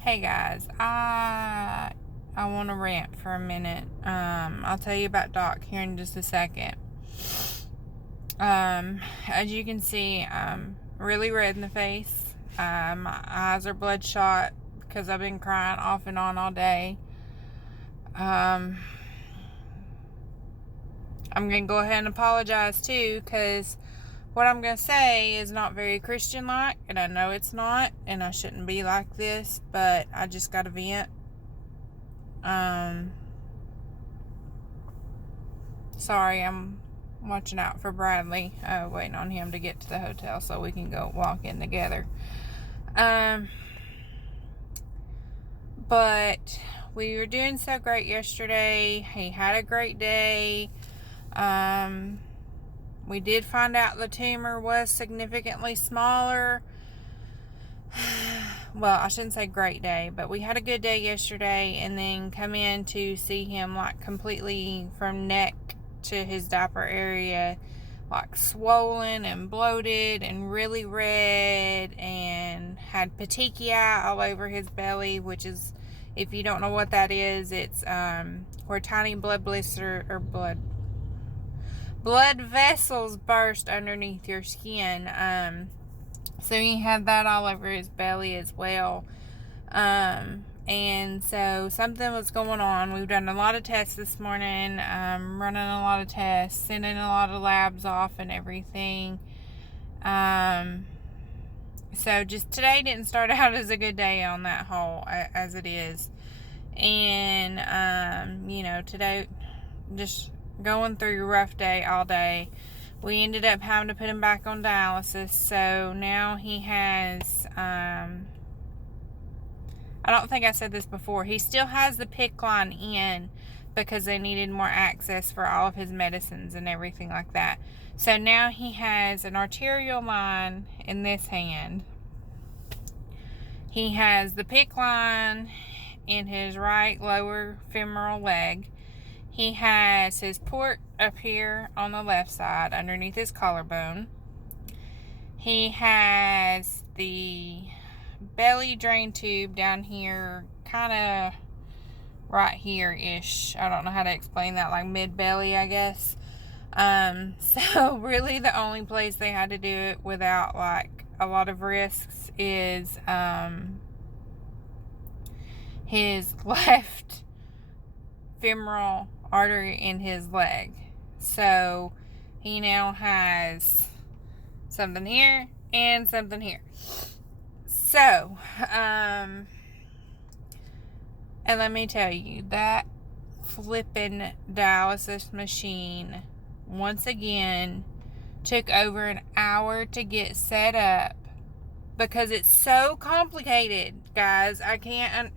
Hey guys, I want to rant for a minute. I'll tell you about Doc here in just a second. As you can see, I'm really red in the face. My eyes are bloodshot because I've been crying off and on all day. I'm gonna go ahead and apologize too, because what I'm gonna say is not very Christian-like, and I know it's not, and I shouldn't be like this, but I just gotta vent. Sorry, I'm watching out for Bradley, waiting on him to get to the hotel so we can go walk in together. But we were doing so great yesterday. He had a great day. We did find out the tumor was significantly smaller. Well, I shouldn't say great day, but we had a good day yesterday, and then come in to see him like completely from neck to his diaper area, like swollen and bloated and really red, and had petechia all over his belly, which is, if you don't know what that is, it's where tiny blood vessels burst underneath your skin. So he had that all over his belly as well. And so something was going on. We've done a lot of tests this morning, running a lot of tests, sending a lot of labs off and everything. So just today didn't start out as a good day on that whole, as it is. And, today just going through a rough day all day. We ended up having to put him back on dialysis, so now he has, I don't think I said this before, he still has the PICC line in because they needed more access for all of his medicines and everything like that. So now he has an arterial line in this hand. He has the PICC line in his right lower femoral leg. He has his port up here on the left side underneath his collarbone. He has the belly drain tube down here, kind of right here-ish. I don't know how to explain that, like mid-belly, I guess. So really the only place they had to do it without like a lot of risks is his left femoral artery in his leg. So he now has something here and something here. So and let me tell you, that flipping dialysis machine once again took over an hour to get set up because it's so complicated, guys. I can't,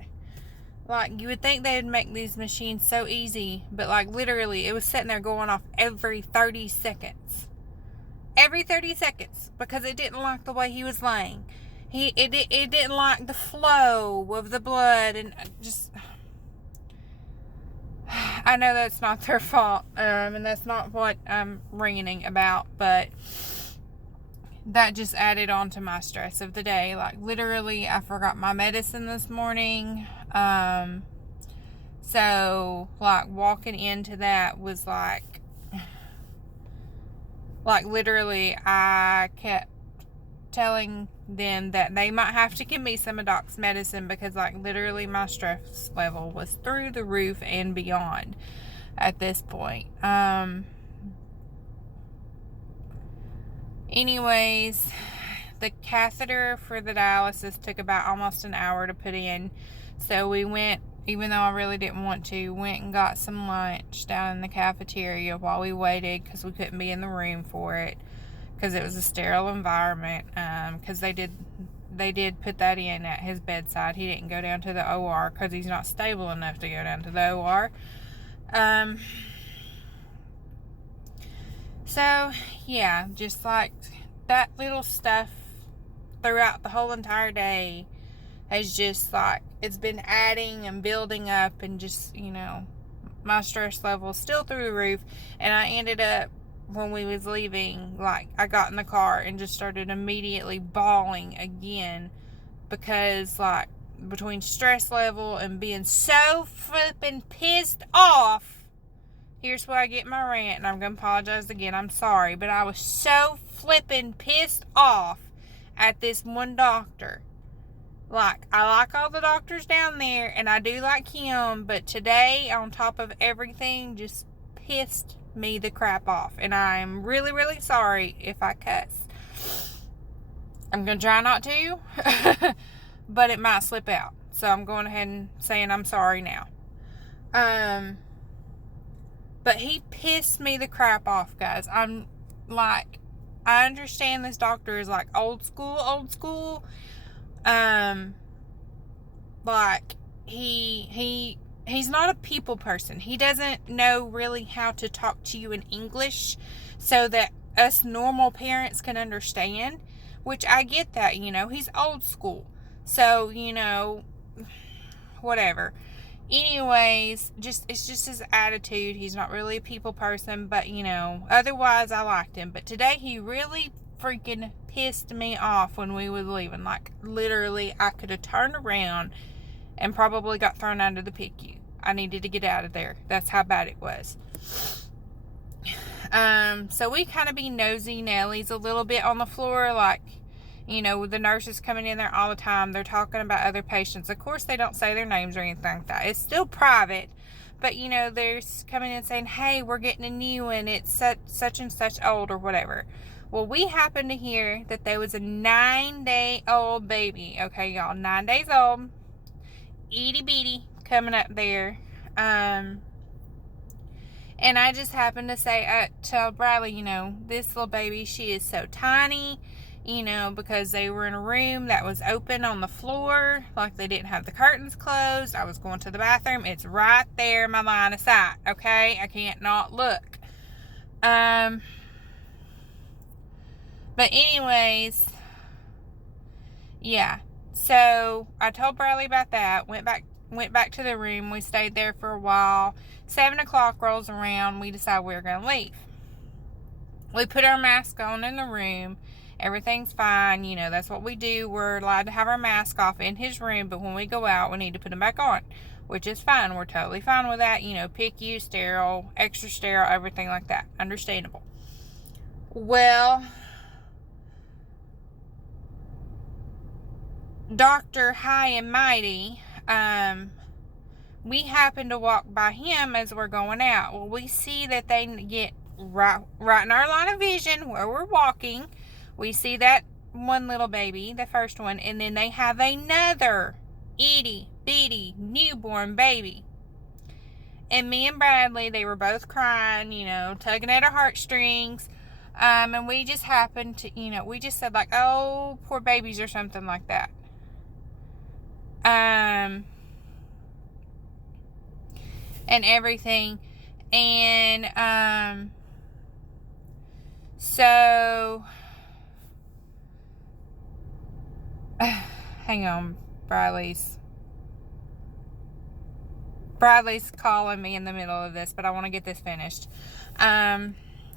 like, you would think they would make these machines so easy, but like literally it was sitting there going off every 30 seconds. Every 30 seconds, because it didn't like the way he was laying. It didn't like the flow of the blood, and just, I know that's not their fault, and that's not what I'm ranting about, but that just added on to my stress of the day. Like literally I forgot my medicine this morning. So like walking into that was like literally I kept telling them that they might have to give me some of Doc's medicine, because like literally my stress level was through the roof and beyond at this point. Anyways, the catheter for the dialysis took about almost an hour to put in. So we went, even though I really didn't want to, went and got some lunch down in the cafeteria while we waited, because we couldn't be in the room for it, because it was a sterile environment, because they did put that in at his bedside. He didn't go down to the OR because he's not stable enough to go down to the OR. So yeah, just like that little stuff throughout the whole entire day has just like, it's been adding and building up, and just, my stress level still through the roof. And I ended up, when we was leaving, like I got in the car and just started immediately bawling again, because like between stress level and being so flippin' pissed off. Here's where I get my rant, and I'm going to apologize again. I'm sorry, but I was so flippin' pissed off at this one doctor. Like, I like all the doctors down there, and I do like him, but today, on top of everything, just pissed me the crap off. And I'm really, really sorry if I cuss. I'm going to try not to, but it might slip out. So I'm going ahead and saying I'm sorry now. But he pissed me the crap off, guys. I'm like, I understand this doctor is like old school. Like, he's not a people person. He doesn't know really how to talk to you in English so that us normal parents can understand, which I get that, he's old school. So, whatever. Anyways, it's just his attitude. He's not really a people person, but, otherwise I liked him. But today he really freaking pissed me off when we were leaving. Like, literally, I could have turned around and probably got thrown out of the PICU. I needed to get out of there. That's how bad it was. So we kind of be nosy Nellies a little bit on the floor, like, with the nurses coming in there all the time. They're talking about other patients. Of course, they don't say their names or anything like that. It's still private. But, they're coming in saying, hey, we're getting a new one. It's such and such old or whatever. Well, we happened to hear that there was a 9-day-old baby. Okay, y'all, 9 days old. Itty bitty coming up there. And I just happened to say, tell Bradley, this little baby, she is so tiny, because they were in a room that was open on the floor, like they didn't have the curtains closed. I was going to the bathroom. It's right there in my line of sight, okay? I can't not look. But anyways, yeah. So I told Bradley about that. Went back to the room. We stayed there for a while. 7 o'clock rolls around. We decide we're going to leave. We put our mask on in the room. Everything's fine. That's what we do. We're allowed to have our mask off in his room, but when we go out, we need to put them back on, which is fine. We're totally fine with that. PICU, sterile, extra sterile, everything like that. Understandable. Well, Dr. High and Mighty, we happen to walk by him as we're going out. Well, we see that they get right in our line of vision where we're walking. We see that one little baby, the first one, and then they have another itty bitty newborn baby. And me and Bradley, they were both crying, tugging at our heartstrings. And we just happened to, we just said like, oh, poor babies or something like that. And everything. And, so, hang on, Bradley's calling me in the middle of this, but I want to get this finished, because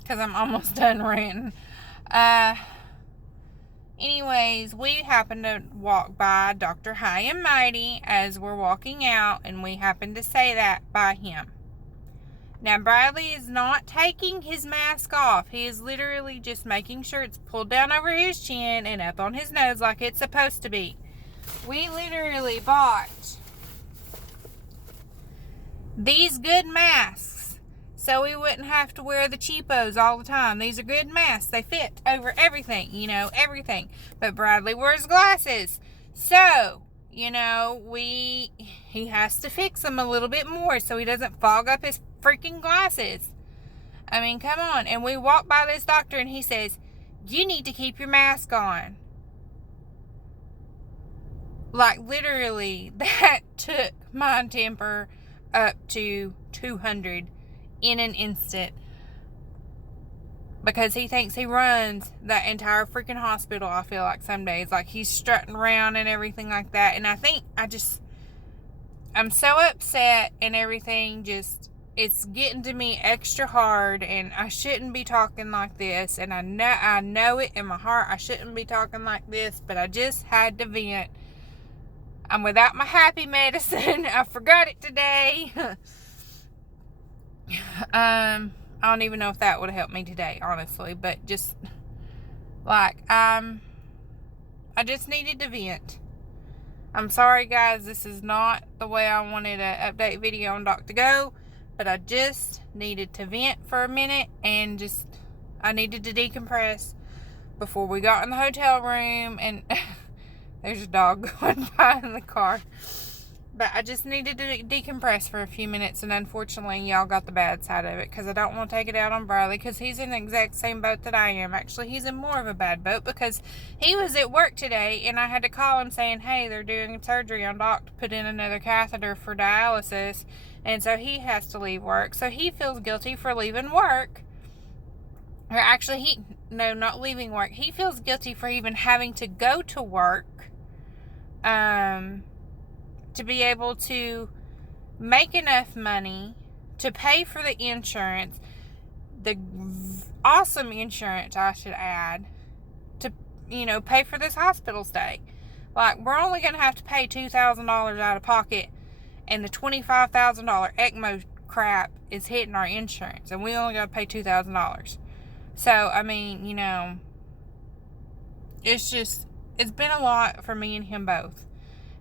I'm almost done ranting. Anyways, we happened to walk by Dr. High and Mighty as we're walking out, and we happened to say that by him. Now, Bradley is not taking his mask off. He is literally just making sure it's pulled down over his chin and up on his nose like it's supposed to be. We literally bought these good masks so we wouldn't have to wear the cheapos all the time. These are good masks. They fit over everything, everything. But Bradley wears glasses. So, he has to fix them a little bit more so he doesn't fog up his freaking glasses. I mean, come on. And we walk by this doctor and he says, you need to keep your mask on. Like, literally, that took my temper up to 200 in an instant. Because he thinks he runs that entire freaking hospital, I feel like some days. Like, he's strutting around and everything like that. And I think I'm so upset and everything it's getting to me extra hard, and I shouldn't be talking like this, and I know it in my heart I shouldn't be talking like this, but I just had to vent. I'm without my happy medicine. I forgot it today. I don't even know if that would have helped me today, honestly. But just, like, I just needed to vent. I'm sorry, guys. This is not the way I wanted an update video on Dr. Go. But I just needed to vent for a minute. And just, I needed to decompress before we got in the hotel room. And there's a dog going by in the car. But I just needed to decompress for a few minutes, and unfortunately, y'all got the bad side of it, because I don't want to take it out on Bradley, because he's in the exact same boat that I am. Actually, he's in more of a bad boat, because he was at work today, and I had to call him saying, hey, they're doing surgery on Doc to put in another catheter for dialysis, and so he has to leave work. So he feels guilty for leaving work. Or actually, not leaving work. He feels guilty for even having to go to work, to be able to make enough money to pay for the insurance, the awesome insurance, I should add, to, pay for this hospital stay. Like, we're only going to have to pay $2,000 out of pocket, and the $25,000 ECMO crap is hitting our insurance, and we only got to pay $2,000. So, I mean, it's been a lot for me and him both.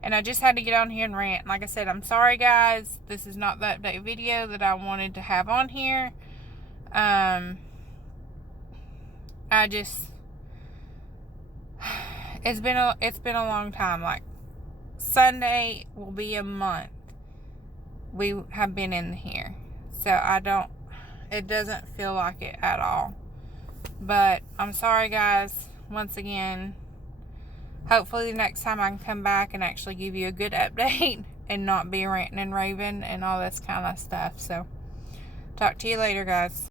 And I just had to get on here and rant. Like I said, I'm sorry, guys. This is not the update video that I wanted to have on here. It's been a long time. Like, Sunday will be a month we have been in here. So it doesn't feel like it at all. But I'm sorry, guys. Once again, hopefully the next time I can come back and actually give you a good update and not be ranting and raving and all this kind of stuff. So, talk to you later, guys.